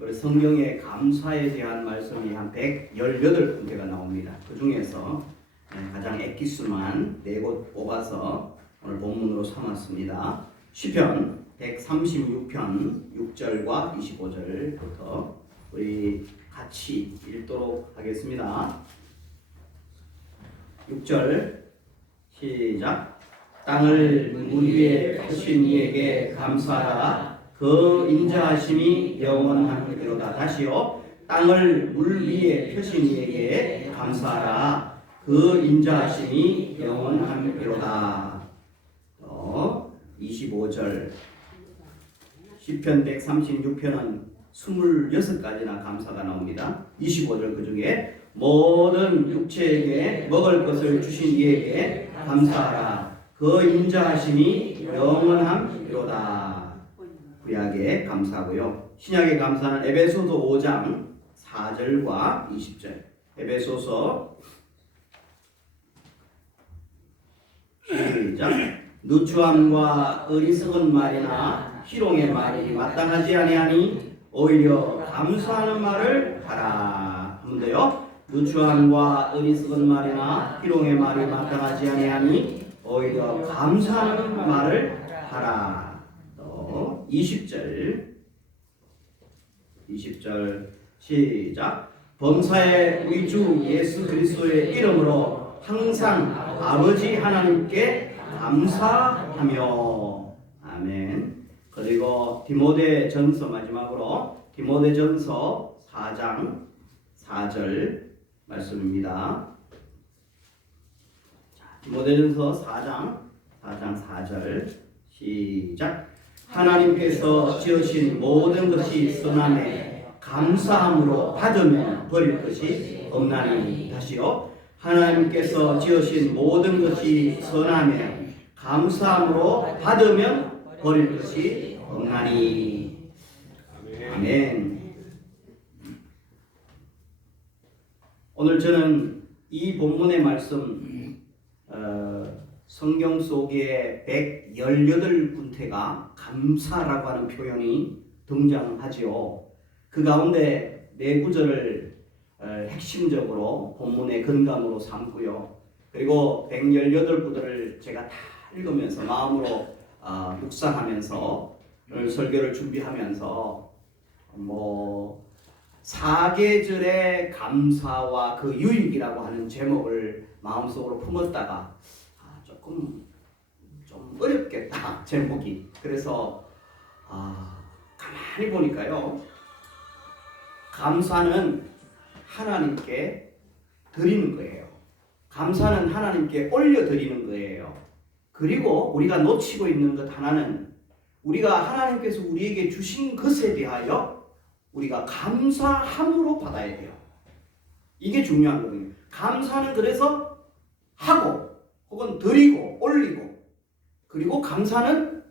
우리 성경의 감사에 대한 말씀이 한 118군데가 나옵니다. 그 중에서 가장 엑기스만 4곳 뽑아서 오늘 본문으로 삼았습니다. 시편 136편 6절과 25절부터 우리 같이 읽도록 하겠습니다. 6절 시작. 땅을 물 위에 펴신 이에게 감사하라. 그 인자하심이 영원하리로다. 다시요. 땅을 물 위에 펴신 이에게 감사하라. 그 인자하심이 영원하리로다. 25절 시편 136편은 26가지나 감사가 나옵니다. 25절 그 중에 모든 육체에게 먹을 것을 주신 이에게 감사하라. 그 인자하심이 영원함이로다. 구약에 감사하고요. 신약에 감사는 에베소서 5장 4절과 20절. 에베소서 시작. 누추함과 어리석은 말이나 희롱의 말이 마땅하지 아니하니 오히려 감사하는 말을 하라. 한 번 더요. 누추함과 어리석은 말이나 희롱의 말이 마땅하지 아니하니 오히려 감사하는 말을 하라. 20절 시작. 범사의 우리 주 예수 그리스도의 이름으로 항상 아버지 하나님께 감사하며. 아멘. 그리고 디모데전서 마지막으로 디모데전서 4장 4절 말씀입니다. 디모데전서 4장 4절 시작. 하나님께서 지으신 모든 것이 선함에 감사함으로 받으면 버릴 것이 없나니. 다시요. 하나님께서 지으신 모든 것이 선함에 감사함으로 받으면 버릴 것이 없나니. 아멘. 오늘 저는 이 본문의 말씀 성경 속에 118군데가 감사라고 하는 표현이 등장하지요. 그 가운데 4구절을 핵심적으로 본문의 근감으로 삼고요. 그리고 118구절을 제가 다 읽으면서 마음으로 묵상하면서 오늘 설교를 준비하면서 사계절의 감사와 그 유익이라고 하는 제목을 마음속으로 품었다가 좀 어렵겠다 제목이. 그래서 가만히 보니까요, 감사는 하나님께 드리는 거예요. 감사는 하나님께 올려드리는 거예요. 그리고 우리가 놓치고 있는 것 하나는 우리가 하나님께서 우리에게 주신 것에 대하여 우리가 감사함으로 받아야 돼요. 이게 중요한 거거든요. 감사는 그래서 하고 혹은 드리고 올리고, 그리고 감사는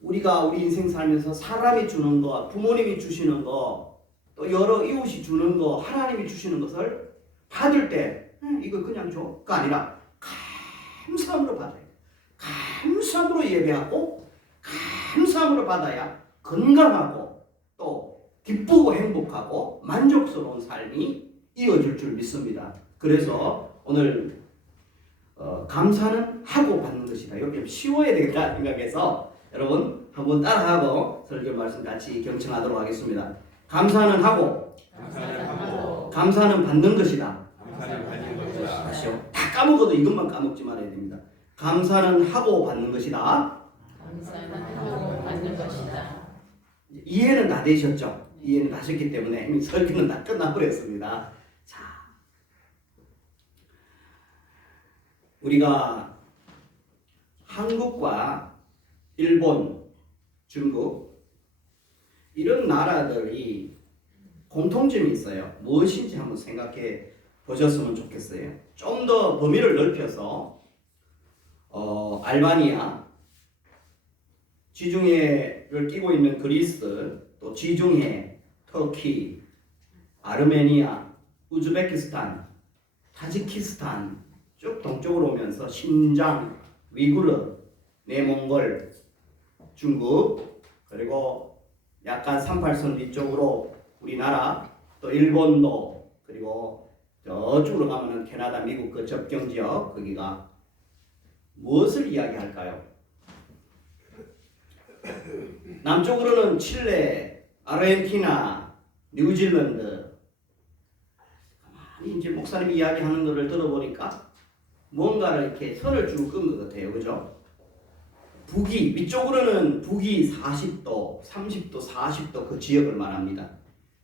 우리가 우리 인생 살면서 사람이 주는 것, 부모님이 주시는 것, 또 여러 이웃이 주는 것, 하나님이 주시는 것을 받을 때 이거 그냥 줘가 아니라 감사함으로 받아요. 감사함으로 예배하고 감사함으로 받아야 건강하고 또 기쁘고 행복하고 만족스러운 삶이 이어질 줄 믿습니다. 그래서 오늘 감사는 하고 받는 것이다. 이렇게 쉬워야 되겠다 생각해서 여러분 한번 따라하고 설교 말씀 같이 경청하도록 하겠습니다. 감사는 하고 감사는 받는 것이다. 다시요. 다 까먹어도 이것만 까먹지 말아야 됩니다. 감사는 하고 받는 것이다. 이해는 다 되셨죠? 이해는 다 하셨기 때문에 이미 설교는 다 끝나버렸습니다. 자, 우리가 한국과 일본, 중국 이런 나라들이 공통점이 있어요. 무엇인지 한번 생각해 보셨으면 좋겠어요. 좀 더 범위를 넓혀서 알바니아, 지중해를 끼고 있는 그리스, 또 지중해, 터키, 아르메니아, 우즈베키스탄, 타지키스탄 쭉 동쪽으로 오면서 신장, 위구르, 내몽골, 중국, 그리고 약간 38선 뒤쪽으로 우리나라 또 일본도 그리고 저쪽으로 가면은 캐나다, 미국 그 접경 지역 거기가 무엇을 이야기할까요? 남쪽으로는 칠레, 아르헨티나, 뉴질랜드. 가만히 이제 목사님이 이야기하는 것을 들어보니까 뭔가를 이렇게 선을 쭉 끈 것 같아요. 그죠? 북위, 위쪽으로는 북위 40도, 30도, 40도 그 지역을 말합니다.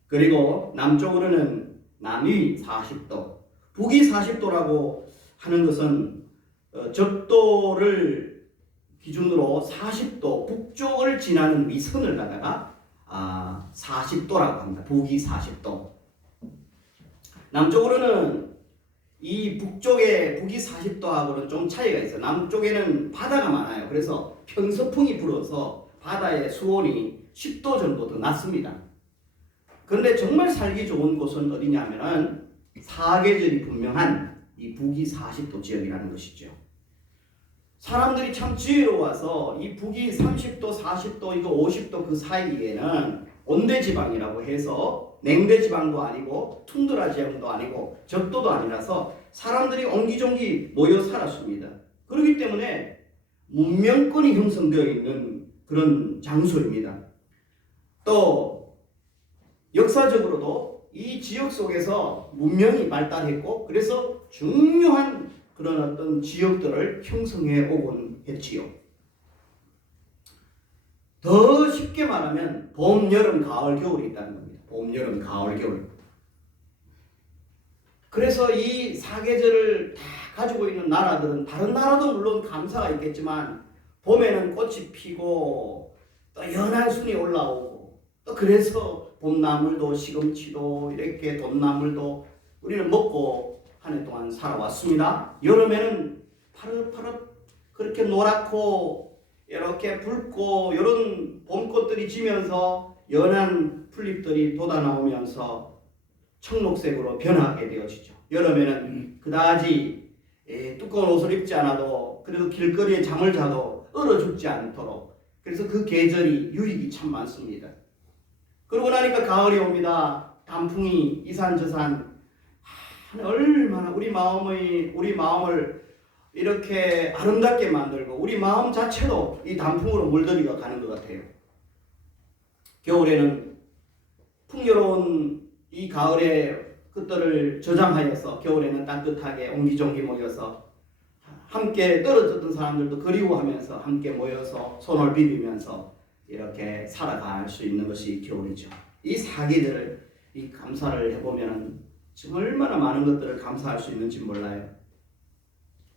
그리고 남쪽으로는 남위 40도. 북위 40도라고 하는 것은 적도를 기준으로 40도 북쪽을 지나는 위선을 갖다가 40도라고 합니다. 북위 40도. 남쪽으로는 이 북쪽에 북위 40도하고는 좀 차이가 있어요. 남쪽에는 바다가 많아요. 그래서 편서풍이 불어서 바다의 수온이 10도 정도 더 낮습니다. 그런데 정말 살기 좋은 곳은 어디냐면은 사계절이 분명한 이 북위 40도 지역이라는 것이죠. 사람들이 참 지혜로워서 이 북위 30도, 40도, 이거 50도 그 사이에는 온대지방이라고 해서 냉대지방도 아니고 툰드라 지형도 아니고 적도도 아니라서 사람들이 옹기종기 모여 살았습니다. 그렇기 때문에 문명권이 형성되어 있는 그런 장소입니다. 또 역사적으로도 이 지역 속에서 문명이 발달했고 그래서 중요한 그런 어떤 지역들을 형성해 오곤 했지요. 더 쉽게 말하면 봄, 여름, 가을, 겨울이 있다는 겁니다. 봄, 여름, 가을, 겨울. 그래서 이 사계절을 다 가지고 있는 나라들은 다른 나라도 물론 감사가 있겠지만 봄에는 꽃이 피고 또 연한 순이 올라오고 또 그래서 봄나물도 시금치도 이렇게 돈나물도 우리는 먹고 한 해 동안 살아왔습니다. 여름에는 파릇파릇 그렇게 노랗고 이렇게 붉고 이런 봄꽃들이 지면서 연한 풀잎들이 돋아나오면서 청록색으로 변하게 되어지죠. 여름에는 그다지 두꺼운 옷을 입지 않아도 그래도 길거리에 잠을 자도 얼어 죽지 않도록 그래서 그 계절이 유익이 참 많습니다. 그러고 나니까 가을이 옵니다. 단풍이 이산저산 얼마나 우리 마음을 이렇게 아름답게 만들고 우리 마음 자체도 이 단풍으로 물들이가 가는 것 같아요. 겨울에는 풍요로운 이 가을의 것들을 저장하여서 겨울에는 따뜻하게 옹기종기 모여서 함께 떨어졌던 사람들도 그리워하면서 함께 모여서 손을 비비면서 이렇게 살아갈 수 있는 것이 겨울이죠. 이 사계절을 이 감사를 해보면 지금 얼마나 많은 것들을 감사할 수 있는지 몰라요.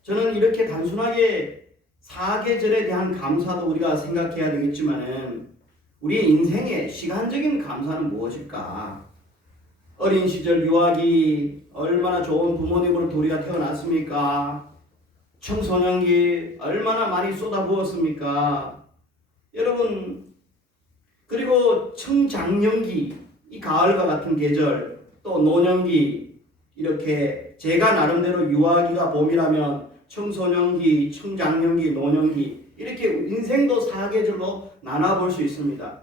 저는 이렇게 단순하게 사계절에 대한 감사도 우리가 생각해야 되겠지만은 우리의 인생의 시간적인 감사는 무엇일까? 어린 시절 유아기 얼마나 좋은 부모님으로 우리가 태어났습니까? 청소년기 얼마나 많이 쏟아부었습니까? 여러분 그리고 청장년기 이 가을과 같은 계절 또 노년기 이렇게 제가 나름대로 유아기가 봄이라면 청소년기, 청장년기, 노년기 이렇게 인생도 사계절로 나눠볼 수 있습니다.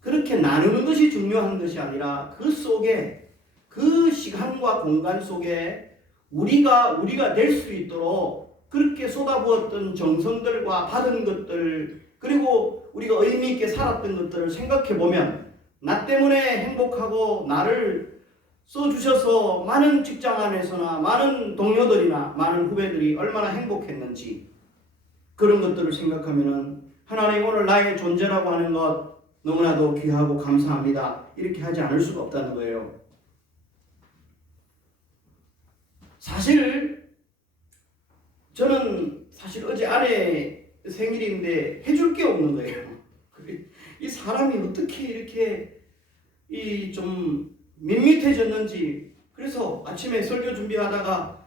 그렇게 나누는 것이 중요한 것이 아니라 그 속에 그 시간과 공간 속에 우리가 될 수 있도록 그렇게 쏟아부었던 정성들과 받은 것들 그리고 우리가 의미 있게 살았던 것들을 생각해 보면 나 때문에 행복하고 나를 써주셔서 많은 직장 안에서나 많은 동료들이나 많은 후배들이 얼마나 행복했는지 그런 것들을 생각하면은 하나님 오늘 나의 존재라고 하는 것 너무나도 귀하고 감사합니다. 이렇게 하지 않을 수가 없다는 거예요. 사실 저는 어제 아내 생일인데 해줄 게 없는 거예요. 이 사람이 어떻게 이렇게 좀 밋밋해졌는지 그래서 아침에 설교 준비하다가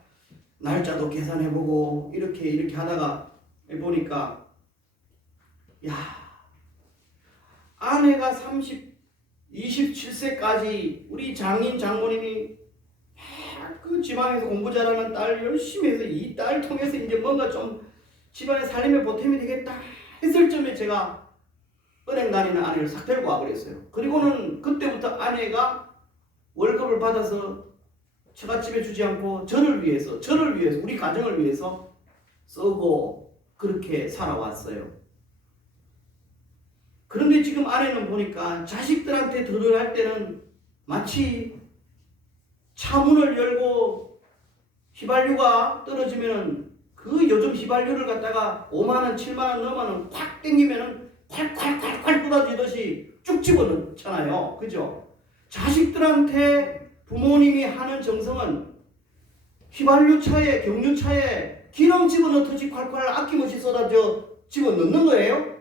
날짜도 계산해보고 이렇게 하다가 해보니까 야 아내가 27세까지 우리 장인 장모님이 그 지방에서 공부 잘하는 딸 열심히 해서 이 딸 통해서 이제 뭔가 좀 집안의 살림에 보탬이 되겠다 했을 점에 제가 은행 다니는 아내를 싹 데리고 와버렸어요. 그리고는 그때부터 아내가 월급을 받아서 처갓집에 주지 않고 저를 위해서 우리 가정을 위해서 쓰고 그렇게 살아왔어요. 그런데 지금 아내는 보니까 자식들한테 들어갈 때는 마치 차문을 열고 휘발유가 떨어지면 그 요즘 휘발유를 갖다가 5만원, 7만원, 넘으면 콱 땡기면은 콸콸콸콸 쏟아지듯이 쭉 집어넣잖아요. 그죠? 자식들한테 부모님이 하는 정성은 휘발유차에, 경유차에 기름 집어넣듯이 콸콸 아낌없이 쏟아져 집어넣는 거예요.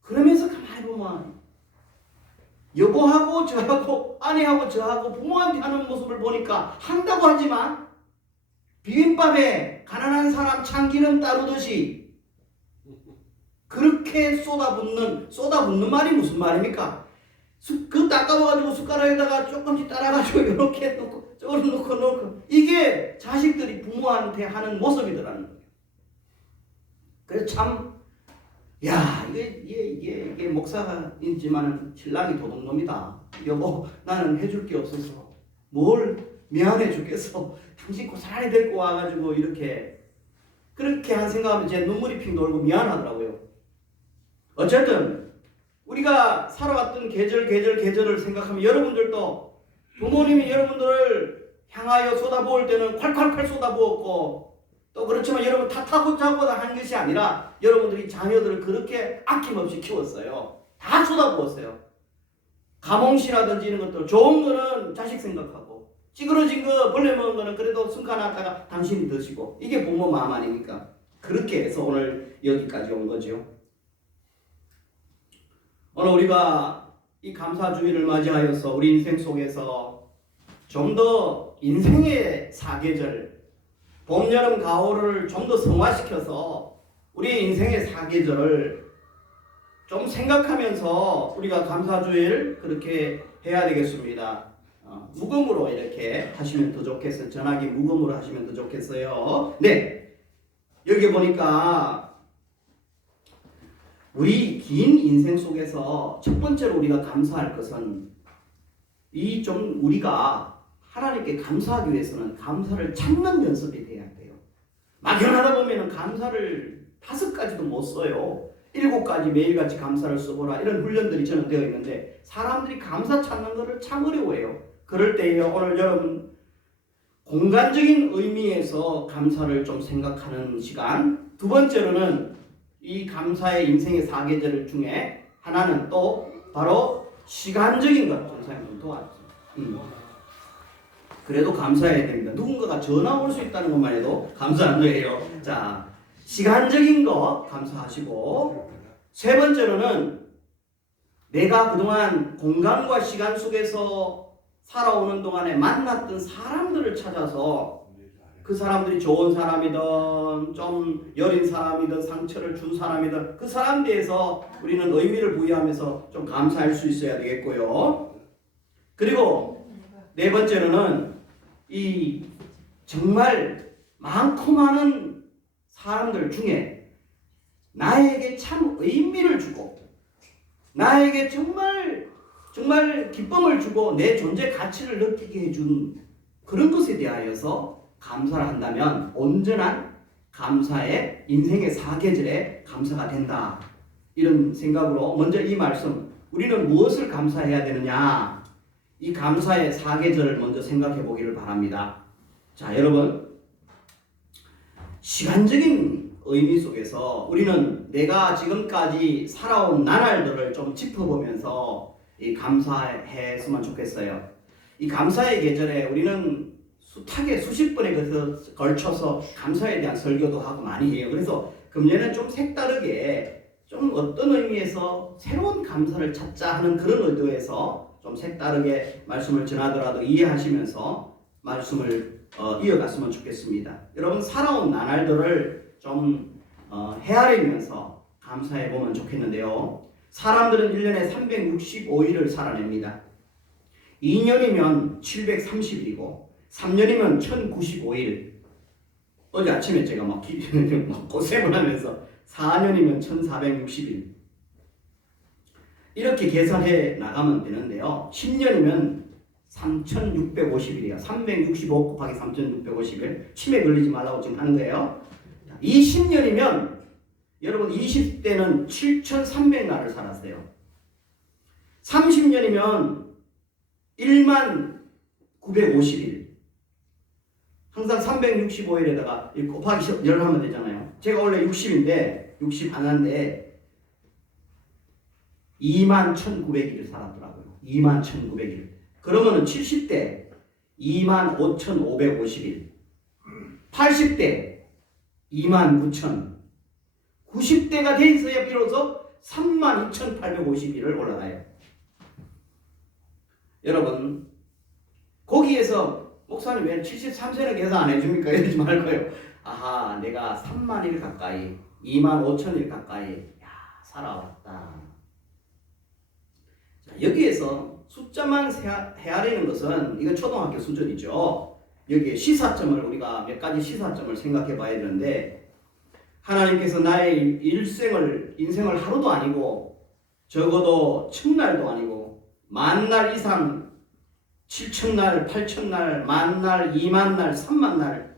그러면서 가만히 보면 여보하고 저하고 아내하고 저하고 부모한테 하는 모습을 보니까 한다고 하지만 비빔밥에 가난한 사람 참기름 따르듯이 그렇게 쏟아붓는 말이 무슨 말입니까? 그 닦아봐가지고 숟가락에다가 조금씩 따라가지고 이렇게 놓고 저걸 놓고 이게 자식들이 부모한테 하는 모습이더라는 거예요. 그래서 참 야, 이게 목사인지만은 신랑이 도둑놈이다. 여보, 나는 해줄 게 없어서 뭘 미안해 죽겠어. 당신 고스란히 데리고 와가지고 그렇게 한 생각하면 제 눈물이 핑 돌고 미안하더라고요. 어쨌든 우리가 살아왔던 계절을 생각하면 여러분들도 부모님이 여러분들을 향하여 쏟아부을 때는 콸콸콸 쏟아부었고 또 그렇지만 여러분 탓하고자 한 것이 아니라 여러분들이 자녀들을 그렇게 아낌없이 키웠어요. 다 쏟아부었어요. 가몽시라든지 이런 것들 좋은 거는 자식 생각하고 찌그러진 거 벌레 먹은 거는 그래도 숨가놨다가 당신이 드시고 이게 부모 마음 아닙니까? 그렇게 해서 오늘 여기까지 온 거죠. 오늘 우리가 이 감사주의를 맞이하여서 우리 인생 속에서 좀 더 인생의 사계절 봄, 여름, 가을을 좀 더 성화시켜서 우리 인생의 사계절을 좀 생각하면서 우리가 감사주의를 그렇게 해야 되겠습니다. 묵음으로 이렇게 하시면 더 좋겠어요. 전하기 묵음으로 하시면 더 좋겠어요. 네, 여기 보니까 우리 긴 인생 속에서 첫 번째로 우리가 감사할 것은 우리가 하나님께 감사하기 위해서는 감사를 찾는 연습이 돼야 돼요. 막연하다 보면 감사를 5가지도 못 써요. 7가지 매일같이 감사를 써보라 이런 훈련들이 저는 되어 있는데 사람들이 감사 찾는 것을 참 어려워해요. 그럴 때에요. 오늘 여러분 공간적인 의미에서 감사를 좀 생각하는 시간. 두 번째로는 이 감사의 인생의 사계절 중에 하나는 또 바로 시간적인 것. 전사님 좀 도와주세요. 그래도 감사해야 됩니다. 누군가가 전화 올 수 있다는 것만 해도 감사한 거예요. 자, 시간적인 거 감사하시고 세 번째로는 내가 그동안 공간과 시간 속에서 살아오는 동안에 만났던 사람들을 찾아서 그 사람들이 좋은 사람이든 좀 여린 사람이든 상처를 준 사람이든 그 사람에 대해서 우리는 의미를 부여하면서 좀 감사할 수 있어야 되겠고요. 그리고 네 번째로는 이 정말 많고 많은 사람들 중에 나에게 참 의미를 주고 나에게 정말 기쁨을 주고 내 존재 가치를 느끼게 해준 그런 것에 대하여서 감사를 한다면 온전한 감사의 인생의 사계절에 감사가 된다. 이런 생각으로 먼저 이 말씀 우리는 무엇을 감사해야 되느냐 이 감사의 사계절을 먼저 생각해 보기를 바랍니다. 자, 여러분 시간적인 의미 속에서 우리는 내가 지금까지 살아온 나날들을 좀 짚어보면서 이 감사했으면 좋겠어요. 이 감사의 계절에 우리는 숱하게 수십 번에 걸쳐서 감사에 대한 설교도 하고 많이 해요. 그래서 금년은 좀 색다르게 좀 어떤 의미에서 새로운 감사를 찾자 하는 그런 의도에서 좀 색다르게 말씀을 전하더라도 이해하시면서 말씀을 이어갔으면 좋겠습니다. 여러분 살아온 나날들을 좀 헤아리면서 감사해 보면 좋겠는데요. 사람들은 1년에 365일을 살아냅니다. 2년이면 730일이고 3년이면 1095일. 어제 아침에 제가 막 고생을 하면서 4년이면 1460일. 이렇게 계산해 나가면 되는데요. 10년이면 3,650일이에요. 365 곱하기 3,650일. 치매 걸리지 말라고 지금 하는 거예요. 이 10년이면 여러분 20대는 7,300날을 살았어요. 30년이면 1만 950일. 항상 365일에다가 곱하기 10을 하면 되잖아요. 제가 원래 60인데 60 안 하는데 2만 1,900일을 살았더라고요. 2만 1,900일. 그러면은 70대 2만 5,550일. 80대 2만 9천. 90대가 돼 있어야 비로소 3만 2,850일을 올라가요. 여러분, 거기에서 목사님 왜 73세는 계산 안 해줍니까? 이러지 말고요. 아하, 내가 3만 일 가까이, 2만 5천 일 가까이 살아왔다. 자, 여기에서 숫자만 헤아리는 것은 이건 초등학교 수준이죠. 여기에 시사점을 우리가 몇 가지 시사점을 생각해 봐야 되는데 하나님께서 나의 인생을 하루도 아니고 적어도 1,000날도 아니고 10,000날 이상 7,000날, 8,000날, 10,000날, 20,000날, 30,000날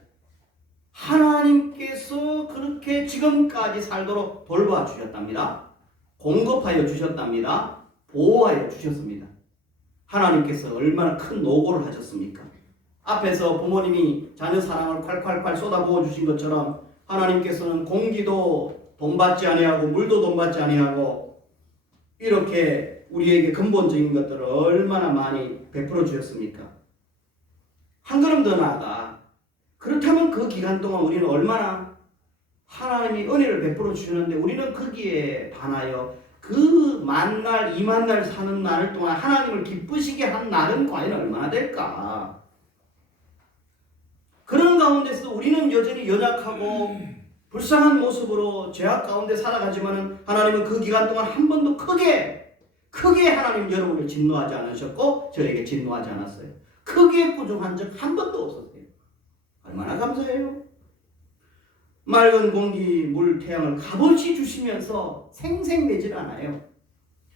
하나님께서 그렇게 지금까지 살도록 돌봐주셨답니다. 공급하여 주셨답니다. 보호하여 주셨습니다. 하나님께서 얼마나 큰 노고를 하셨습니까? 앞에서 부모님이 자녀 사랑을 콸콸콸 쏟아부어 주신 것처럼 하나님께서는 공기도 돈 받지 아니하고 물도 돈 받지 아니하고 이렇게 우리에게 근본적인 것들을 얼마나 많이 베풀어 주셨습니까? 한 걸음 더 나아가 그렇다면 그 기간 동안 우리는 얼마나 하나님이 은혜를 베풀어 주셨는데 우리는 거기에 반하여 그 10,000날, 20,000날 사는 날 동안 하나님을 기쁘시게 한 날은 과연 얼마나 될까? 그런 가운데서 우리는 여전히 연약하고 불쌍한 모습으로 죄악 가운데 살아가지만 하나님은 그 기간 동안 한 번도 크게 하나님 여러분을 진노하지 않으셨고 저에게 진노하지 않았어요. 크게 꾸중한 적 한 번도 없었어요. 얼마나 감사해요. 맑은 공기, 물, 태양을 값없이 주시면서 생색내질 않아요.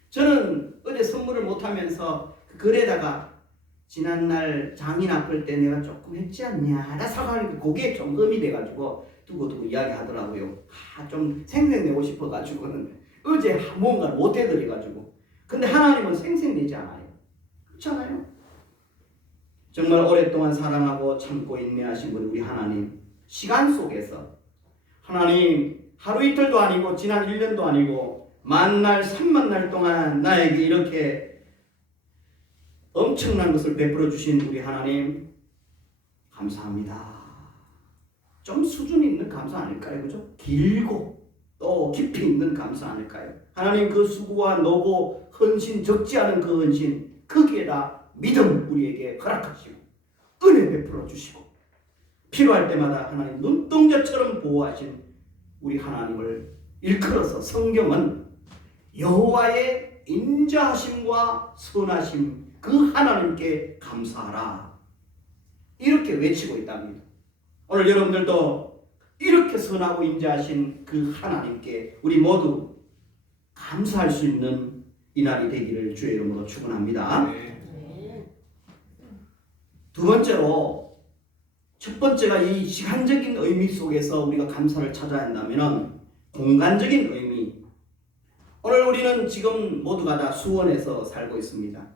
저는 어제 선물을 못하면서 그 글에다가 지난날 장이 나쁠 때 내가 조금 했지 않냐 나 사과하니까 그게 좀 음이 돼가지고 두고두고 이야기하더라고요. 좀 생색내고 싶어가지고는 어제 뭔가를 못해드려가지고 근데 하나님은 생색내지 않아요. 그렇잖아요. 정말 오랫동안 사랑하고 참고 인내하신 분 우리 하나님 시간 속에서 하나님 하루 이틀도 아니고 지난 1년도 아니고 10,000날 30,000날 동안 나에게 이렇게 엄청난 것을 베풀어 주신 우리 하나님 감사합니다. 좀 수준 있는 감사 아닐까요? 그죠? 길고 또 깊이 있는 감사 아닐까요? 하나님 그 수고와 노고 헌신 적지 않은 그 헌신 거기에다 믿음 우리에게 허락하시고 은혜 베풀어 주시고 필요할 때마다 하나님 눈동자처럼 보호하신 우리 하나님을 일컬어서 성경은 여호와의 인자하심과 선하심 그 하나님께 감사하라 이렇게 외치고 있답니다. 오늘 여러분들도 이렇게 선하고 인자하신 그 하나님께 우리 모두 감사할 수 있는 이날이 되기를 주의 이름으로 축원합니다. 두 번째로 첫 번째가 이 시간적인 의미 속에서 우리가 감사를 찾아야 한다면 공간적인 의미. 오늘 우리는 지금 모두가 다 수원에서 살고 있습니다.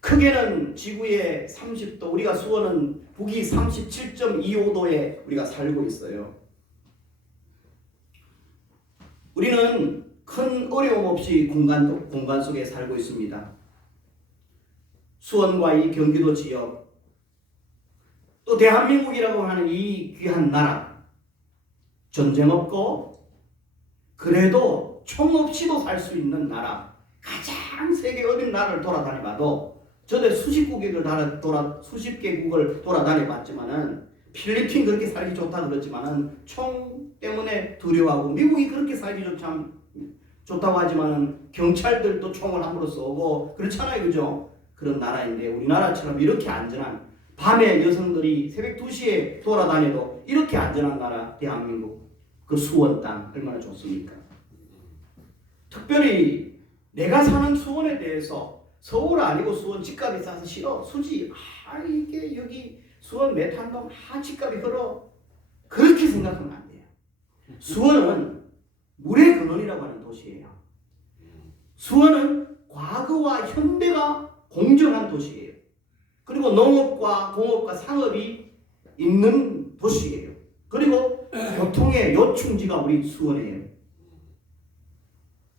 크게는 지구의 30도, 우리가 수원은 북위 37.25도에 우리가 살고 있어요. 우리는 큰 어려움 없이 공간 속에 살고 있습니다. 수원과 이 경기도 지역, 또 대한민국이라고 하는 이 귀한 나라, 전쟁 없고 그래도 총 없이도 살 수 있는 나라, 가장 세계 어딘 나라를 돌아다녀봐도 저도 수십 개국을 돌아다녀봤지만은 필리핀 그렇게 살기 좋다 그렇지만은 총 때문에 두려워하고 미국이 그렇게 살기 좋다고 하지만은 경찰들도 총을 함부로 쏘고 그렇잖아요, 그죠? 그런 나라인데 우리나라처럼 이렇게 안전한 밤에 여성들이 새벽 2시에 돌아다녀도 이렇게 안전한 나라 대한민국 그 수원 땅 얼마나 좋습니까? 특별히 내가 사는 수원에 대해서 서울 아니고 수원 집값이 싸서 싫어. 수지. 이게 여기 수원 메탄동 집값이 hir어. 그렇게 생각하면 안 돼요. 수원은 물의 근원이라고 하는 도시예요. 수원은 과거와 현대가 공존한 도시예요. 그리고 농업과 공업과 상업이 있는 도시예요. 그리고 교통의 요충지가 우리 수원이에요.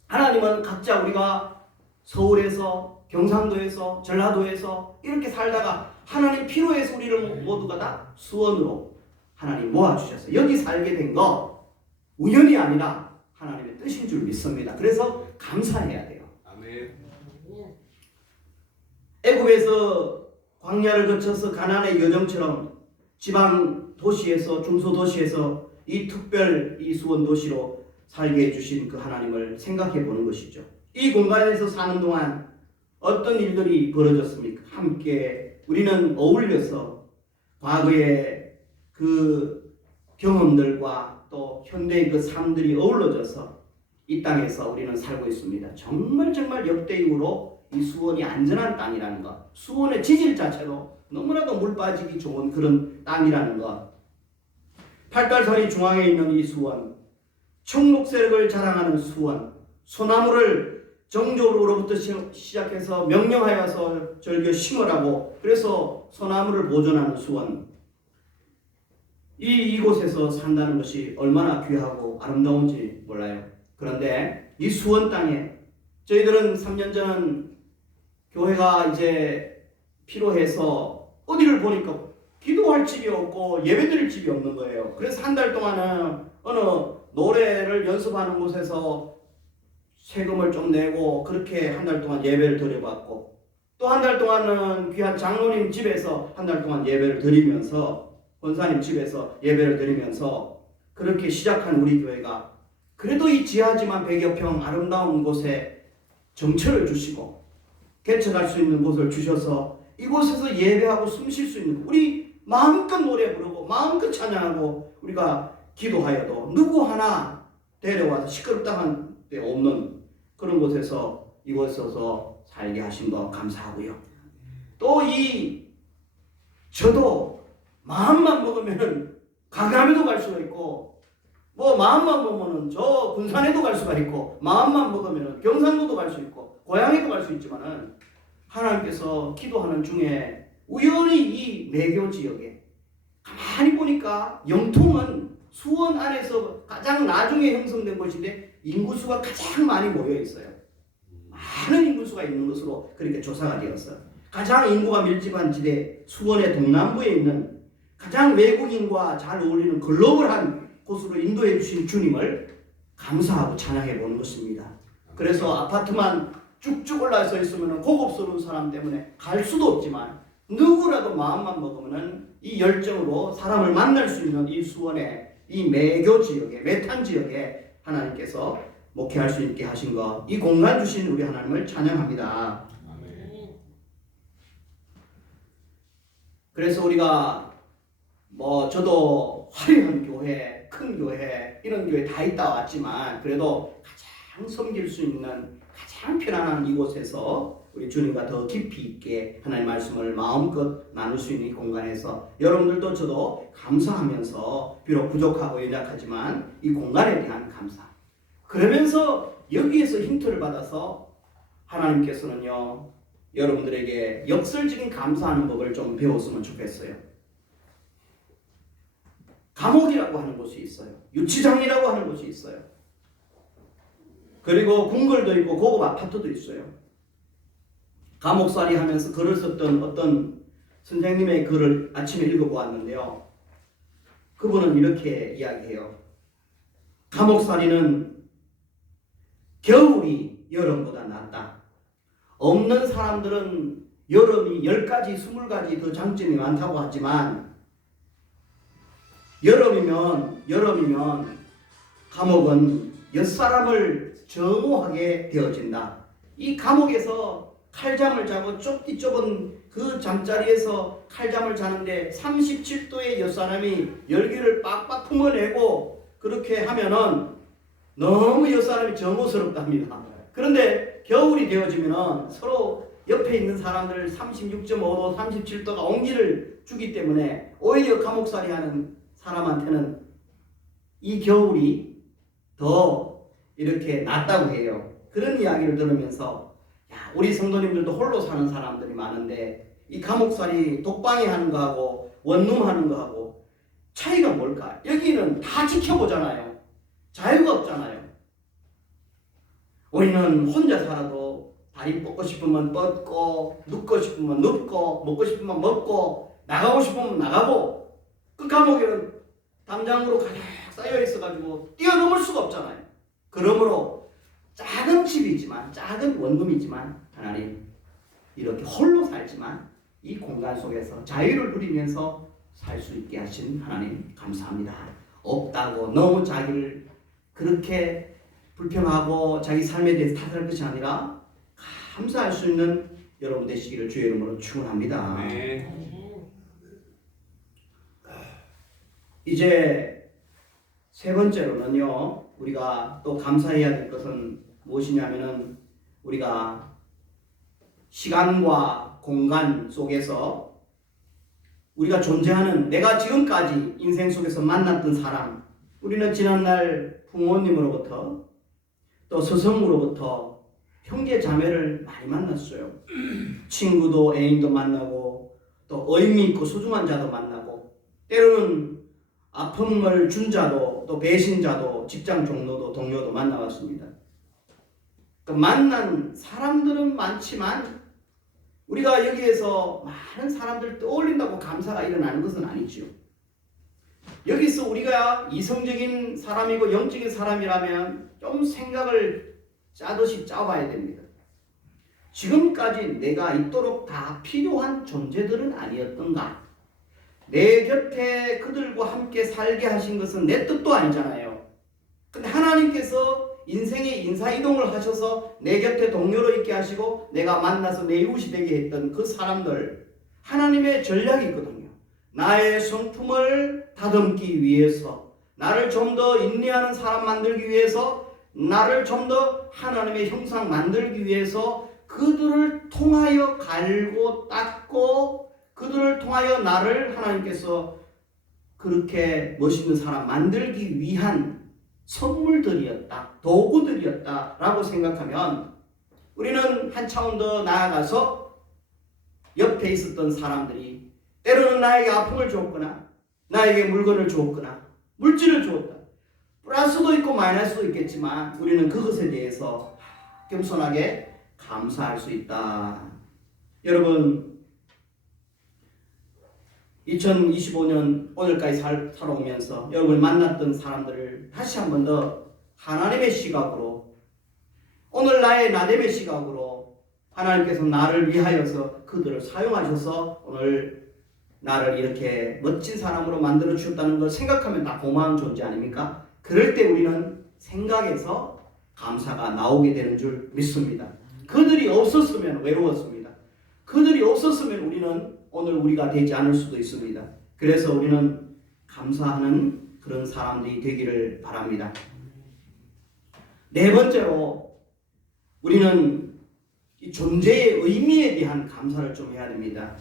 하나님은 각자 우리가 서울에서 경상도에서 전라도에서 이렇게 살다가 하나님 필요해서 우리를 모두가 다 수원으로 하나님 모아주셨어요. 여기 살게 된 거 우연이 아니라 하나님의 뜻인 줄 믿습니다. 그래서 감사해야 돼요. 아멘. 애굽에서 광야를 거쳐서 가나안의 여정처럼 지방 도시에서 중소도시에서 이 특별 이 수원 도시로 살게 해주신 그 하나님을 생각해 보는 것이죠. 이 공간에서 사는 동안 어떤 일들이 벌어졌습니까? 함께 우리는 어울려서 과거의 그 경험들과 또 현대의 그 삶들이 어우러져서 이 땅에서 우리는 살고 있습니다. 정말 역대 이후로 이 수원이 안전한 땅이라는 것, 수원의 지질 자체도 너무나도 물 빠지기 좋은 그런 땅이라는 것, 팔달산이 중앙에 있는 이 수원, 청록색을 자랑하는 수원, 소나무를 정조로부터 시작해서 명령하여서 절겨 심으라고 그래서 소나무를 보존하는 수원, 이곳에서 산다는 것이 얼마나 귀하고 아름다운지 몰라요. 그런데 이 수원 땅에 저희들은 3년 전 교회가 이제 필요해서 어디를 보니까 기도할 집이 없고 예배드릴 집이 없는 거예요. 그래서 한 달 동안은 어느 노래를 연습하는 곳에서 세금을 좀 내고 그렇게 한 달 동안 예배를 드려봤고 또 한 달 동안은 귀한 장로님 집에서 한 달 동안 예배를 드리면서 권사님 집에서 예배를 드리면서 그렇게 시작한 우리 교회가 그래도 이 지하지만 100여 평 아름다운 곳에 정처를 주시고 개척할 수 있는 곳을 주셔서 이곳에서 예배하고 숨 쉴 수 있는 우리 마음껏 노래 부르고 마음껏 찬양하고 우리가 기도하여도 누구 하나 데려와서 시끄럽다 한 데 없는 그런 곳에서 이곳에서 살게 하신 거 감사하고요. 또 저도 마음만 먹으면 강남에도 갈 수가 있고 뭐 마음만 먹으면 저 군산에도 갈 수가 있고 마음만 먹으면 경상도도 갈 수 있고 고향에도 갈 수 있지만은 하나님께서 기도하는 중에 우연히 이 매교 지역에 가만히 보니까 영통은 수원 안에서 가장 나중에 형성된 곳인데 인구수가 가장 많이 모여 있어요. 많은 인구수가 있는 것으로 그렇게 조사가 되었어요. 가장 인구가 밀집한 지대 수원의 동남부에 있는 가장 외국인과 잘 어울리는 글로벌한 곳으로 인도해 주신 주님을 감사하고 찬양해 보는 것입니다. 그래서 아파트만 쭉쭉 올라서 있으면 고급스러운 사람 때문에 갈 수도 없지만 누구라도 마음만 먹으면 이 열정으로 사람을 만날 수 있는 이 수원의 이 매교 지역에 메탄 지역에 하나님께서 목회할 수 있게 하신 것, 이 공간 주신 우리 하나님을 찬양합니다. 아멘. 그래서 우리가 저도 화려한 교회, 큰 교회 이런 교회 다 있다 왔지만 그래도 가장 섬길 수 있는 가장 편안한 이곳에서 우리 주님과 더 깊이 있게 하나님의 말씀을 마음껏 나눌 수 있는 이 공간에서 여러분들도 저도 감사하면서 비록 부족하고 연약하지만 이 공간에 대한 감사 그러면서 여기에서 힌트를 받아서 하나님께서는요 여러분들에게 역설적인 감사하는 법을 좀 배웠으면 좋겠어요. 감옥이라고 하는 곳이 있어요. 유치장이라고 하는 곳이 있어요. 그리고 궁궐도 있고 고급 아파트도 있어요. 감옥살이 하면서 글을 썼던 어떤 선생님의 글을 아침에 읽어보았는데요. 그분은 이렇게 이야기해요. 감옥살이는 겨울이 여름보다 낫다. 없는 사람들은 여름이 10가지, 20가지 더 장점이 많다고 하지만 여름이면 감옥은 옛사람을 정오하게 되어진다. 이 감옥에서 칼잠을 자고 좁디 좁은 그 잠자리에서 칼잠을 자는데 37도의 옛사람이 열기를 빡빡 품어내고 그렇게 하면은 너무 옛사람이 정오스럽답니다. 그런데 겨울이 되어지면 서로 옆에 있는 사람들 36.5도, 37도가 온기를 주기 때문에 오히려 감옥살이 하는 사람한테는 이 겨울이 더 이렇게 낫다고 해요. 그런 이야기를 들으면서 야, 우리 성도님들도 홀로 사는 사람들이 많은데 이 감옥살이 독방에 하는 거하고 원룸 하는 거하고 차이가 뭘까? 여기는 다 지켜보잖아요. 자유가 없잖아요. 우리는 혼자 살아도 다리 뻗고 싶으면 뻗고 눕고 싶으면 눕고 먹고 싶으면 먹고 나가고 싶으면 나가고 그 감옥에는 담장으로 가득 쌓여 있어가지고 뛰어넘을 수가 없잖아요. 그러므로 작은 집이지만 작은 원룸이지만 하나님 이렇게 홀로 살지만 이 공간 속에서 자유를 누리면서 살 수 있게 하신 하나님 감사합니다. 없다고 너무 자기를 그렇게 불평하고 자기 삶에 대해서 탓할 것이 아니라 감사할 수 있는 여러분 되시기를 주의 이름으로 축원합니다. 네. 이제 세 번째로는요, 우리가 또 감사해야 될 것은 무엇이냐면은 우리가 시간과 공간 속에서 우리가 존재하는 내가 지금까지 인생 속에서 만났던 사람, 우리는 지난날 부모님으로부터 또 스승으로부터 형제 자매를 많이 만났어요. 친구도 애인도 만나고 또 의미 있고 소중한 자도 만나고 때로는 아픔을 준 자도 또 배신자도 직장 종로도 동료도 만나봤습니다. 그 만난 사람들은 많지만 우리가 여기에서 많은 사람들 떠올린다고 감사가 일어나는 것은 아니죠. 여기서 우리가 이성적인 사람이고 영적인 사람이라면 좀 생각을 짜듯이 짜봐야 됩니다. 지금까지 내가 있도록 다 필요한 존재들은 아니었던가? 내 곁에 그들과 함께 살게 하신 것은 내 뜻도 아니잖아요. 근데 하나님께서 인생의 인사이동을 하셔서 내 곁에 동료로 있게 하시고 내가 만나서 내 이웃이 되게 했던 그 사람들, 하나님의 전략이 있거든요. 나의 성품을 다듬기 위해서, 나를 좀 더 인내하는 사람 만들기 위해서, 나를 좀 더 하나님의 형상 만들기 위해서 그들을 통하여 갈고 닦고 그들을 통하여 나를 하나님께서 그렇게 멋있는 사람 만들기 위한 선물들이었다, 도구들이었다 라고 생각하면 우리는 한 차원 더 나아가서 옆에 있었던 사람들이 때로는 나에게 아픔을 주었거나 나에게 물건을 주었거나 물질을 주었다. 플러스도 있고 마이너스도 있겠지만 우리는 그것에 대해서 겸손하게 감사할 수 있다. 여러분 2025년 오늘까지 살아오면서 여러분이 만났던 사람들을 다시 한 번 더 하나님의 시각으로, 오늘 나의 나됨의 시각으로 하나님께서 나를 위하여서 그들을 사용하셔서 오늘 나를 이렇게 멋진 사람으로 만들어 주셨다는 걸 생각하면 다 고마운 존재 아닙니까? 그럴 때 우리는 생각에서 감사가 나오게 되는 줄 믿습니다. 그들이 없었으면 외로웠습니다. 그들이 없었으면 우리는 오늘 우리가 되지 않을 수도 있습니다. 그래서 우리는 감사하는 그런 사람들이 되기를 바랍니다. 네 번째로 우리는 이 존재의 의미에 대한 감사를 좀 해야 됩니다.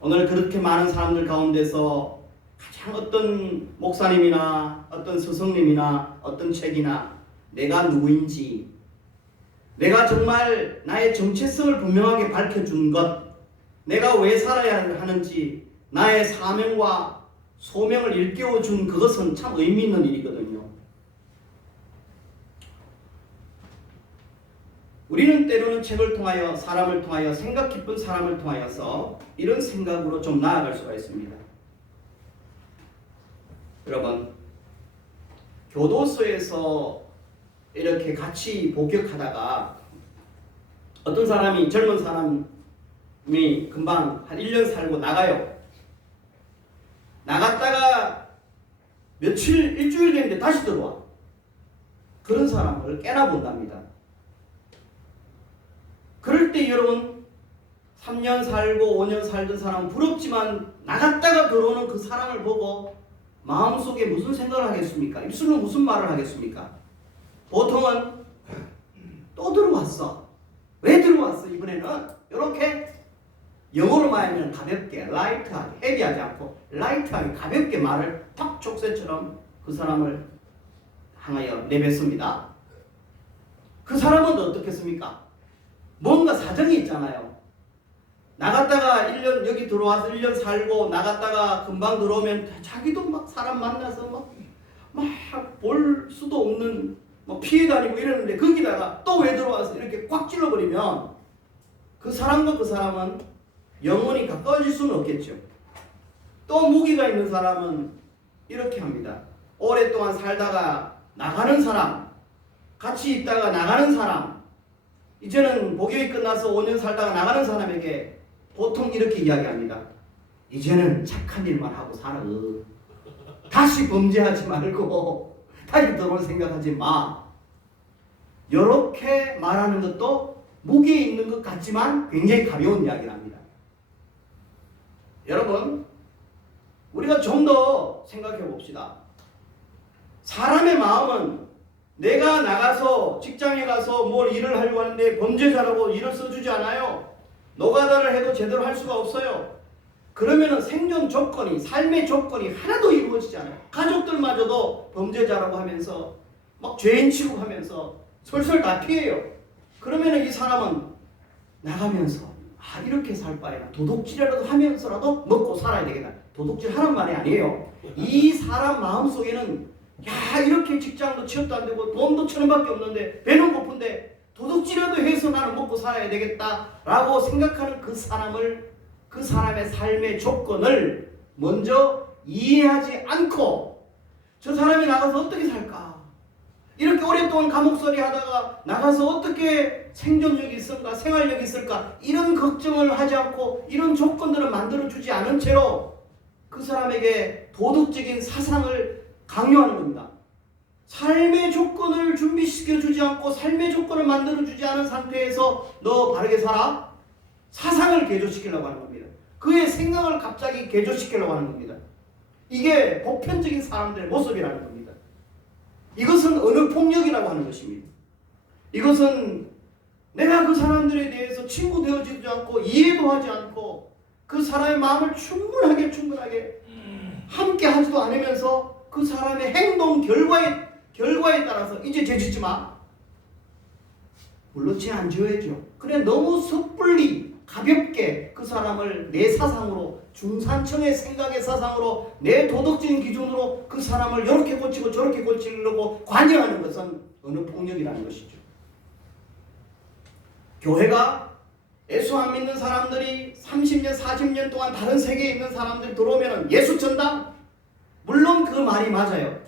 오늘 그렇게 많은 사람들 가운데서 가장 어떤 목사님이나 어떤 스승님이나 어떤 책이나 내가 누구인지, 내가 정말 나의 정체성을 분명하게 밝혀준 것, 내가 왜 살아야 하는지 나의 사명과 소명을 일깨워준 그것은 참 의미 있는 일이거든요. 우리는 때로는 책을 통하여, 사람을 통하여, 생각 깊은 사람을 통하여서 이런 생각으로 좀 나아갈 수가 있습니다. 여러분, 교도소에서 이렇게 같이 복역하다가 어떤 사람이, 젊은 사람이 금방 한 1년 살고 나가요. 나갔다가 며칠, 일주일 됐는데 다시 들어와. 그런 사람을 깨나 본답니다. 그럴 때 여러분 3년 살고 5년 살던 사람은 부럽지만 나갔다가 들어오는 그 사람을 보고 마음속에 무슨 생각을 하겠습니까? 입술로 무슨 말을 하겠습니까? 보통은 또 들어왔어. 왔어 이번에는. 이렇게 영어로 말하면 가볍게, 라이트하게, 헤비하지 않고 라이트하게 가볍게 말을 탁 촉새처럼 그 사람을 향하여 내뱉습니다. 그 사람은 어떻겠습니까? 뭔가 사정이 있잖아요. 나갔다가 1년 여기 들어와서 1년 살고 나갔다가 금방 들어오면 자기도 막 사람 만나서 막 볼 수도 없는 막 피해 다니고 이러는데 거기다가 또 왜 들어와서 이렇게 꽉 찔러버리면 그 사람과 그 사람은 영원히 가까워질 수는 없겠죠. 또 무기가 있는 사람은 이렇게 합니다. 오랫동안 살다가 나가는 사람, 같이 있다가 나가는 사람, 이제는 복역이 끝나서 5년 살다가 나가는 사람에게 보통 이렇게 이야기합니다. 이제는 착한 일만 하고 살아. 다시 범죄하지 말고 다시 들어올 생각하지 마. 이렇게 말하는 것도 무게 있는 것 같지만 굉장히 가벼운 이야기를 합니다. 여러분, 우리가 좀 더 생각해 봅시다. 사람의 마음은 내가 나가서 직장에 가서 뭘 일을 하려고 하는데 범죄자라고 일을 써주지 않아요. 노가다를 해도 제대로 할 수가 없어요. 그러면은 생존 조건이, 삶의 조건이 하나도 이루어지지 않아요. 가족들마저도 범죄자라고 하면서 막 죄인 취급하면서 솔솔 다 피해요. 그러면은 이 사람은 나가면서 이렇게 살 바에는 도둑질이라도 하면서라도 먹고 살아야 되겠다. 도둑질 하는 말이 아니에요. 이 사람 마음속에는 이렇게 직장도 취업도 안 되고 돈도 1,000원밖에 없는데 배는 고픈데 도둑질이라도 해서 나는 먹고 살아야 되겠다라고 생각하는 그 사람을, 그 사람의 삶의 조건을 먼저 이해하지 않고 저 사람이 나가서 어떻게 살까? 이렇게 오랫동안 감옥살이 하다가 나가서 어떻게 생존력이 있을까? 생활력이 있을까? 이런 걱정을 하지 않고 이런 조건들을 만들어주지 않은 채로 그 사람에게 도덕적인 사상을 강요하는 겁니다. 삶의 조건을 준비시켜주지 않고 삶의 조건을 만들어주지 않은 상태에서 너 바르게 살아? 사상을 개조시키려고 하는 겁니다. 그의 생각을 갑자기 개조시키려고 하는 겁니다. 이게 보편적인 사람들의 모습이라는 겁니다. 이것은 어느 폭력이라고 하는 것입니다. 이것은 내가 그 사람들에 대해서 친구 되어지도 않고 이해도 하지 않고 그 사람의 마음을 충분하게 함께 하지도 않으면서 그 사람의 행동 결과에 따라서 이제 죄짓지 마. 물론 죄 안 지어야죠. 그래 너무 섣불리 가볍게 그 사람을 내 사상으로, 중산층의 생각의 사상으로, 내 도덕적인 기준으로 그 사람을 이렇게 고치고 저렇게 고치려고 관여하는 것은 어느 폭력이라는 것이죠. 교회가 예수 안 믿는 사람들이 30년, 40년 동안 다른 세계에 있는 사람들이 들어오면 예수 전당? 물론 그 말이 맞아요.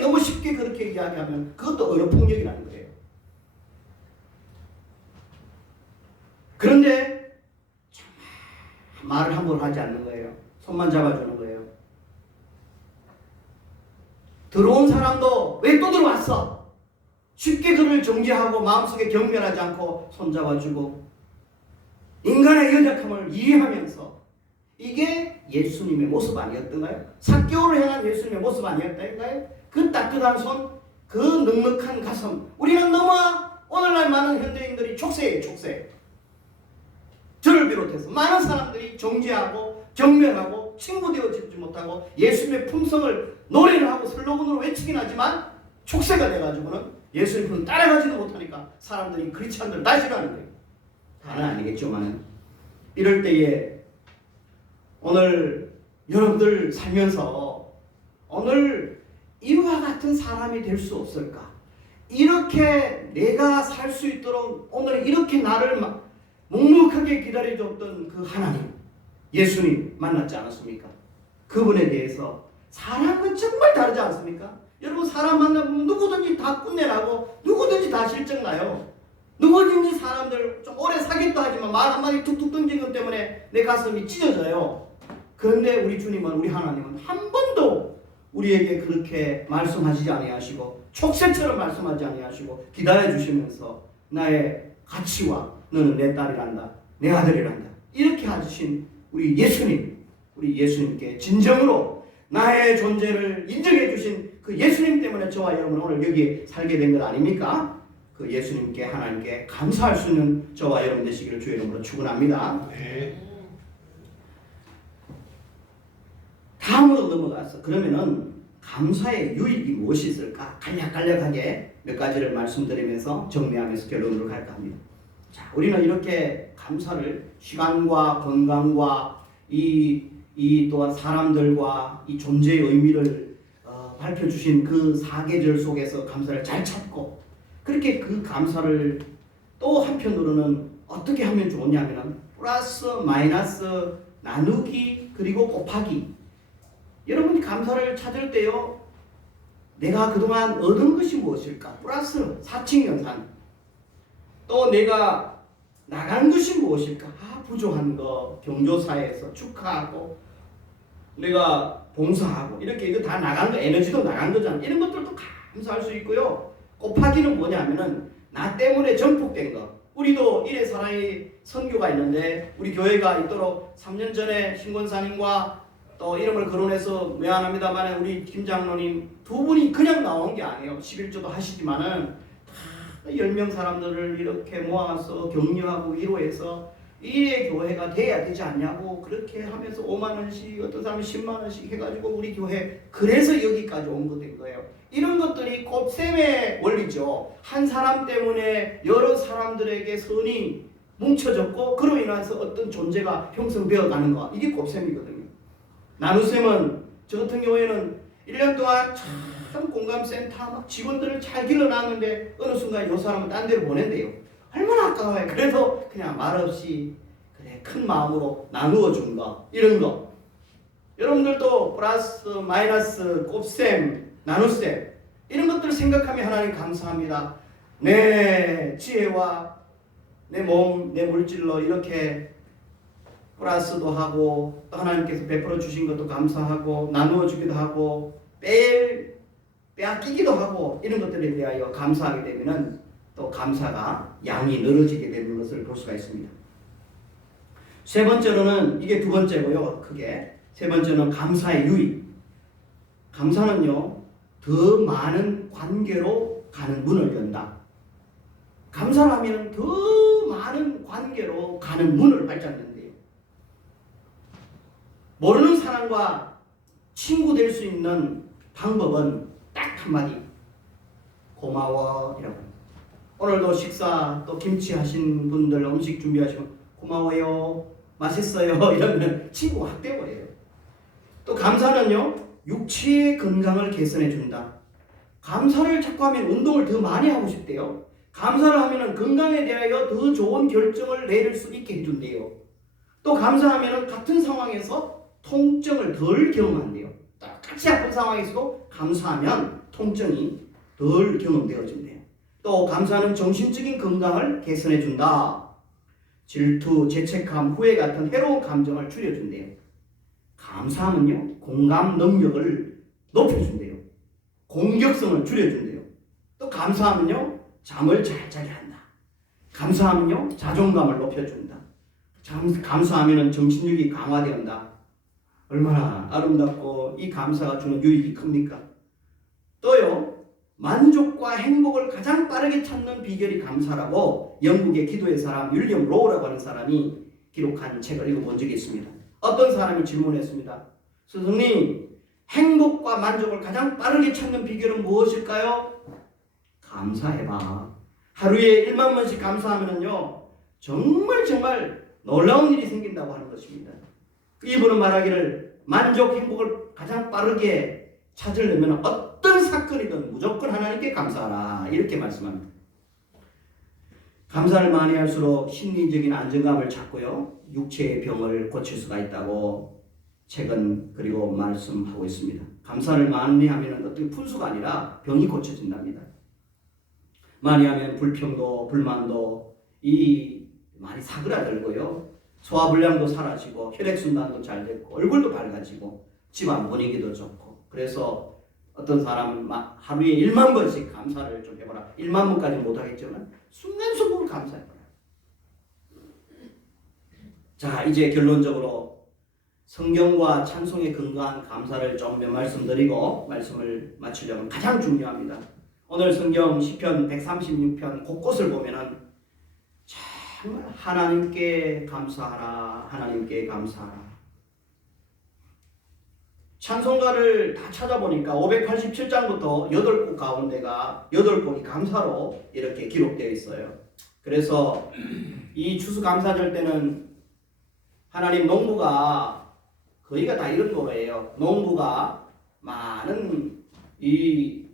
너무 쉽게 그렇게 이야기하면 그것도 어느 폭력이라는 거예요. 그런데 말을 함부로 하지 않는 거예요. 손만 잡아주는 거예요. 들어온 사람도 왜 또 들어왔어? 쉽게 그를 정죄하고 마음속에 경멸하지 않고 손 잡아주고 인간의 연약함을 이해하면서 이게 예수님의 모습 아니었던가요? 삭개오를 향한 예수님의 모습 아니었던가요? 그 따뜻한 손, 그 넉넉한 가슴. 우리는 너무 오늘날 많은 현대인들이 족쇄예요, 족쇄. 저를 비롯해서 많은 사람들이 정죄하고 경멸하고 친구 되어지지 못하고 예수님의 품성을 노래를 하고 슬로건으로 외치긴 하지만 촉새가 돼가지고는 예수님 품을 따라가지도 못하니까 사람들이 크리스찬들을 다 싫어하는 거예요. 다는 아니겠지만은 이럴 때에 오늘 여러분들 살면서 오늘 이와 같은 사람이 될 수 없을까? 이렇게 내가 살 수 있도록 오늘 이렇게 나를 묵묵하게 기다려줬던 그 하나님, 예수님 만났지 않았습니까? 그분에 대해서 사람은 정말 다르지 않습니까? 여러분 사람 만나보면 누구든지 다 꾼내나고 누구든지 다 실증나요. 누구든지 사람들 좀 오래 사귀었다 하지만 말 한마디 툭툭 던진 것 때문에 내 가슴이 찢어져요. 그런데 우리 주님은, 우리 하나님은 한 번도 우리에게 그렇게 말씀하시지 아니하시고 촉새처럼 말씀하지 아니하시고 기다려주시면서 나의 가치와 너는 내 딸이란다, 내 아들이란다 이렇게 하신 우리 예수님께 진정으로 나의 존재를 인정해 주신 그 예수님 때문에 저와 여러분 오늘 여기 살게 된 것 아닙니까? 그 예수님께 하나님께 감사할 수 있는 저와 여러분 되시기를 주의 이름으로 축원합니다. 네. 다음으로 넘어가서 그러면은 감사의 유익이 무엇이 있을까? 간략간략하게 몇 가지를 말씀드리면서 정리하면서 결론으로 갈까 합니다. 자, 우리는 이렇게 감사를 시간과 건강과 이 또한 사람들과 이 존재의 의미를 밝혀주신 그 사계절 속에서 감사를 잘 찾고 그렇게 그 감사를 또 한편으로는 어떻게 하면 좋냐면은 플러스 마이너스 나누기 그리고 곱하기. 여러분이 감사를 찾을 때요, 내가 그동안 얻은 것이 무엇일까? 플러스 사칭연산. 또 내가 나간 것이 무엇일까? 부족한 거 경조사에서 축하하고 내가 봉사하고 이렇게 이거 다 나간 거, 에너지도 나간 거잖아. 이런 것들도 감사할 수 있고요. 곱하기는 뭐냐면은 나 때문에 전폭된 거. 우리도 일회 사랑의 선교가 있는데 우리 교회가 있도록 3년 전에 신권사님과 또 이름을 거론해서 미안합니다만 우리 김 장로님 두 분이 그냥 나온 게 아니에요. 11조도 하시지만은 다 10명 사람들을 이렇게 모아서 격려하고 위로해서 이래 교회가 돼야 되지 않냐고 그렇게 하면서 5만 원씩 어떤 사람은 10만 원씩 해가지고 우리 교회 그래서 여기까지 온 거 된 거예요. 이런 것들이 곱셈의 원리죠. 한 사람 때문에 여러 사람들에게 선이 뭉쳐졌고 그로 인해서 어떤 존재가 형성되어 가는 거, 이게 곱셈이거든요. 나누셈은 저 같은 경우에는 1년 동안 참 공감센터 막 직원들을 잘 길러놨는데 어느 순간 이 사람은 딴 데로 보낸대요. 얼마나 아까워요. 그래서 그냥 말없이 그래 큰 마음으로 나누어 준 거, 이런 거. 여러분들도 플러스 마이너스 곱셈 나눗셈 이런 것들을 생각하면 하나님 감사합니다. 내 지혜와 내 몸, 내 물질로 이렇게 플러스도 하고 또 하나님께서 베풀어 주신 것도 감사하고 나누어 주기도 하고 빼앗기기도 하고 이런 것들에 대하여 감사하게 되면은 또 감사가 양이 늘어지게 되는 것을 볼 수가 있습니다. 세 번째로는 이게 두 번째고요. 크게 세 번째는 감사의 유익. 감사는요 더 많은 관계로 가는 문을 연다. 감사를 하면 더 많은 관계로 가는 문을 활짝 연대요. 모르는 사람과 친구 될 수 있는 방법은 딱 한마디, 고마워 이라고. 오늘도 식사 또 김치 하신 분들 음식 준비하시면 고마워요, 맛있어요 이러면 친구가 확 돼버려요. 또 감사는요 육체의 건강을 개선해 준다. 감사를 자꾸 하면 운동을 더 많이 하고 싶대요. 감사를 하면 건강에 대하여 더 좋은 결정을 내릴 수 있게 해준대요. 또 감사하면 같은 상황에서 통증을 덜 경험한대요. 똑같이 아픈 상황에서도 감사하면 통증이 덜 경험되어진대요. 또 감사는 정신적인 건강을 개선해 준다. 질투, 죄책감, 후회 같은 해로운 감정을 줄여준대요. 감사하면요 공감 능력을 높여준대요. 공격성을 줄여준대요. 또 감사하면요 잠을 잘 자게 한다. 감사하면요 자존감을 높여준다. 감사하면 정신력이 강화된다. 얼마나 아름답고 이 감사가 주는 유익이 큽니까? 또요 만족과 행복을 가장 빠르게 찾는 비결이 감사라고 영국의 기도의 사람 윌리엄 로우라고 하는 사람이 기록한 책을 읽어본 적이 있습니다. 어떤 사람이 질문했습니다. 스승님, 행복과 만족을 가장 빠르게 찾는 비결은 무엇일까요? 감사해봐. 하루에 1만 번씩 감사하면요 정말 놀라운 일이 생긴다고 하는 것입니다. 이분은 말하기를 만족, 행복을 가장 빠르게 찾으려면 어떤 사건이든 무조건 하나님께 감사하라 이렇게 말씀합니다. 감사를 많이 할수록 심리적인 안정감을 찾고요 육체의 병을 고칠 수가 있다고 책은 그리고 말씀하고 있습니다. 감사를 많이 하면 어떻게 분수가 아니라 병이 고쳐진답니다. 많이 하면 불평도 불만도 많이 사그라들고요 소화불량도 사라지고 혈액순환도 잘 되고 얼굴도 밝아지고 집안 분위기도 좋고. 그래서 어떤 사람은 막 하루에 1만 번씩 감사를 좀 해보라. 1만 번까지 못하겠지만 순간순간 감사해보라. 자, 이제 결론적으로 성경과 찬송에 근거한 감사를 좀 몇 말씀 드리고 말씀을 마치려면 가장 중요합니다. 오늘 성경 시편 136편 곳곳을 보면은 정말 하나님께 감사하라, 하나님께 감사하라. 찬송가를 다 찾아보니까 587장부터 8곡 가운데가 8곡이 감사로 이렇게 기록되어 있어요. 그래서 이 추수감사절 때는 하나님 농부가 거의가 다 이런 거예요. 농부가 많은 이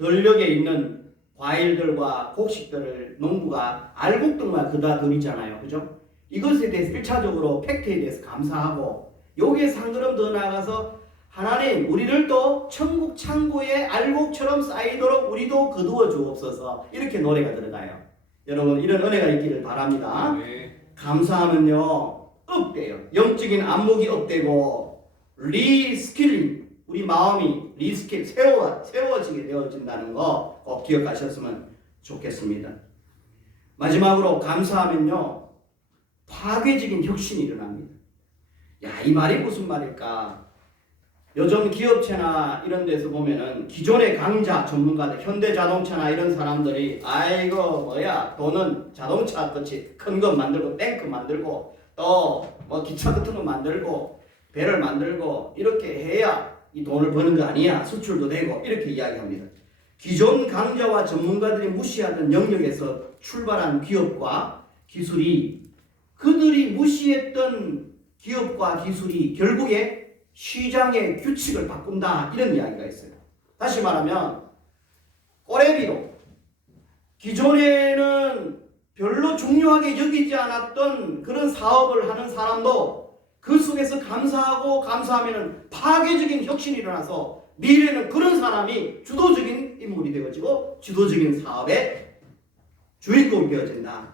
들녘에 있는 과일들과 곡식들을 농부가 알곡들만 그다 드리잖아요. 그죠? 이것에 대해서 1차적으로 팩트에 대해서 감사하고, 여기에서 한 걸음 더 나아가서 하나님 우리를 또 천국 창고에 알곡처럼 쌓이도록 우리도 거두어 주옵소서, 이렇게 노래가 들어가요. 여러분 이런 은혜가 있기를 바랍니다. 감사하면요 업돼요. 영적인 안목이 업되고 리스킬링, 우리 마음이 리스킬 새로워지게 되어진다는 거 꼭 기억하셨으면 좋겠습니다. 마지막으로 감사하면요 파괴적인 혁신이 일어납니다. 야, 이 말이 무슨 말일까? 요즘 기업체나 이런 데서 보면은 기존의 강자 전문가들, 현대자동차나 이런 사람들이 아이고 뭐야 돈은 자동차 같이 큰 거 만들고 탱크 만들고 또 뭐 기차 같은 거 만들고 배를 만들고 이렇게 해야 이 돈을 버는 거 아니야, 수출도 되고, 이렇게 이야기합니다. 기존 강자와 전문가들이 무시하던 영역에서 출발한 기업과 기술이, 그들이 무시했던 기업과 기술이 결국에 시장의 규칙을 바꾼다, 이런 이야기가 있어요. 다시 말하면 꼬레비로 기존에는 별로 중요하게 여기지 않았던 그런 사업을 하는 사람도 그 속에서 감사하고 감사하면 파괴적인 혁신이 일어나서 미래는 그런 사람이 주도적인 인물이 되어지고 주도적인 사업의 주인공이 되어진다.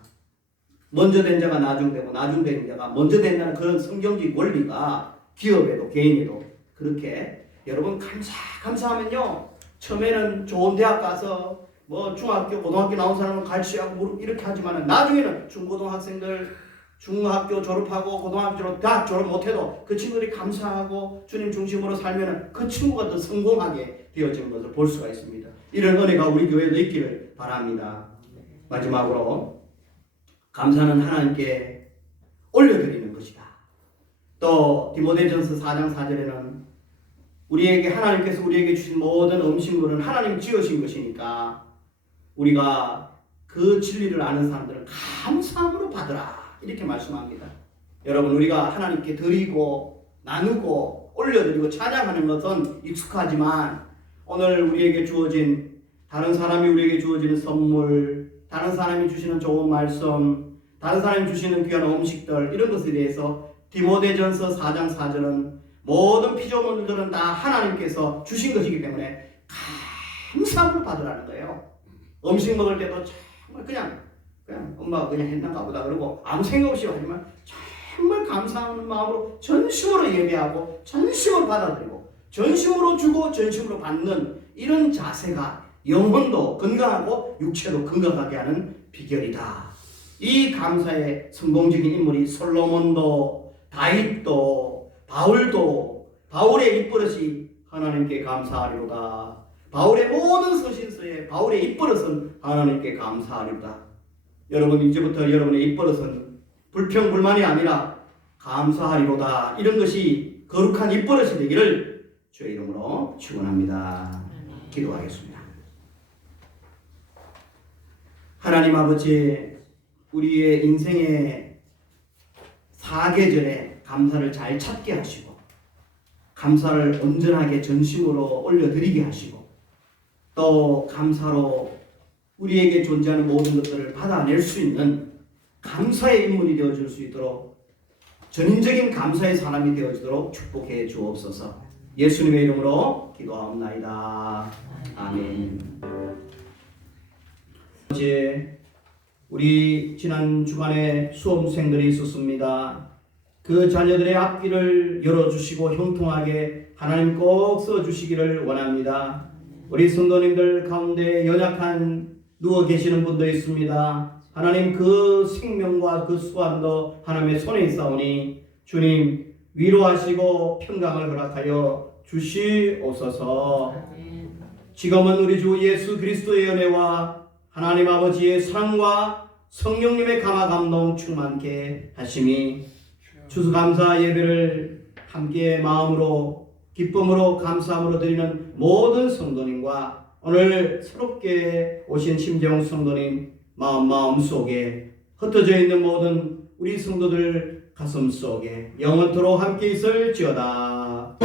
먼저 된 자가 나중되고 나중된 자가 먼저 된다는 그런 성경적 원리가 기업에도 개인에도 그렇게, 여러분 감사하면요 처음에는 좋은 대학 가서 뭐 중학교 고등학교 나온 사람은 갈취하고 무릎 이렇게 하지만 나중에는 중고등학생들 중학교 졸업하고 고등학교 졸업 다 졸업 못해도 그 친구들이 감사하고 주님 중심으로 살면 그 친구가 더 성공하게 되어지는 것을 볼 수가 있습니다. 이런 은혜가 우리 교회도 있기를 바랍니다. 마지막으로 감사는 하나님께 올려드리는 것이다. 또 디모데전서 4장 4절에는 우리에게 하나님께서 우리에게 주신 모든 음식물은 하나님 지으신 것이니까 우리가 그 진리를 아는 사람들은 감사함으로 받으라, 이렇게 말씀합니다. 여러분 우리가 하나님께 드리고 나누고 올려드리고 찬양하는 것은 익숙하지만 오늘 우리에게 주어진 다른 사람이 우리에게 주어지는 선물, 다른 사람이 주시는 좋은 말씀, 다른 사람이 주시는 귀한 음식들, 이런 것에 대해서 디모데전서 4장 4절은 모든 피조물들은 다 하나님께서 주신 것이기 때문에 감사함으로 받으라는 거예요. 음식 먹을 때도 정말 그냥 엄마가 그냥 했는가 보다 그러고 아무 생각 없이 하지만 정말 감사하는 마음으로 전심으로 예배하고 전심으로 받아들이고 전심으로 주고 전심으로 받는 이런 자세가 영혼도 건강하고 육체도 건강하게 하는 비결이다. 이 감사의 성공적인 인물이 솔로몬도 다윗도 바울도, 바울의 입버릇이 하나님께 감사하리로다. 바울의 모든 서신서에 바울의 입버릇은 하나님께 감사하리로다. 여러분 이제부터 여러분의 입버릇은 불평불만이 아니라 감사하리로다, 이런 것이 거룩한 입버릇이 되기를 주의 이름으로 축원합니다. 기도하겠습니다. 하나님 아버지, 우리의 인생의 사계절에 감사를 잘 찾게 하시고 감사를 온전하게 전심으로 올려드리게 하시고 또 감사로 우리에게 존재하는 모든 것들을 받아낼 수 있는 감사의 인물이 되어줄 수 있도록 전인적인 감사의 사람이 되어지도록 축복해 주옵소서. 예수님의 이름으로 기도하옵나이다. 아멘. 어제 우리 지난 주간에 수험생들이 있었습니다. 그 자녀들의 앞길을 열어주시고 형통하게 하나님 꼭 써주시기를 원합니다. 우리 성도님들 가운데 연약한 누워 계시는 분도 있습니다. 하나님 그 생명과 그 수완도 하나님의 손에 있사오니 주님 위로하시고 평강을 허락하여 주시옵소서. 지금은 우리 주 예수 그리스도의 은혜와 하나님 아버지의 사랑과 성령님의 감화 감동 충만케 하심이 추수감사 예배를 함께 마음으로 기쁨으로 감사함으로 드리는 모든 성도님과 오늘 새롭게 오신 심재홍 성도님 마음속에 흩어져 있는 모든 우리 성도들 가슴 속에 영원토록 함께 있을지어다.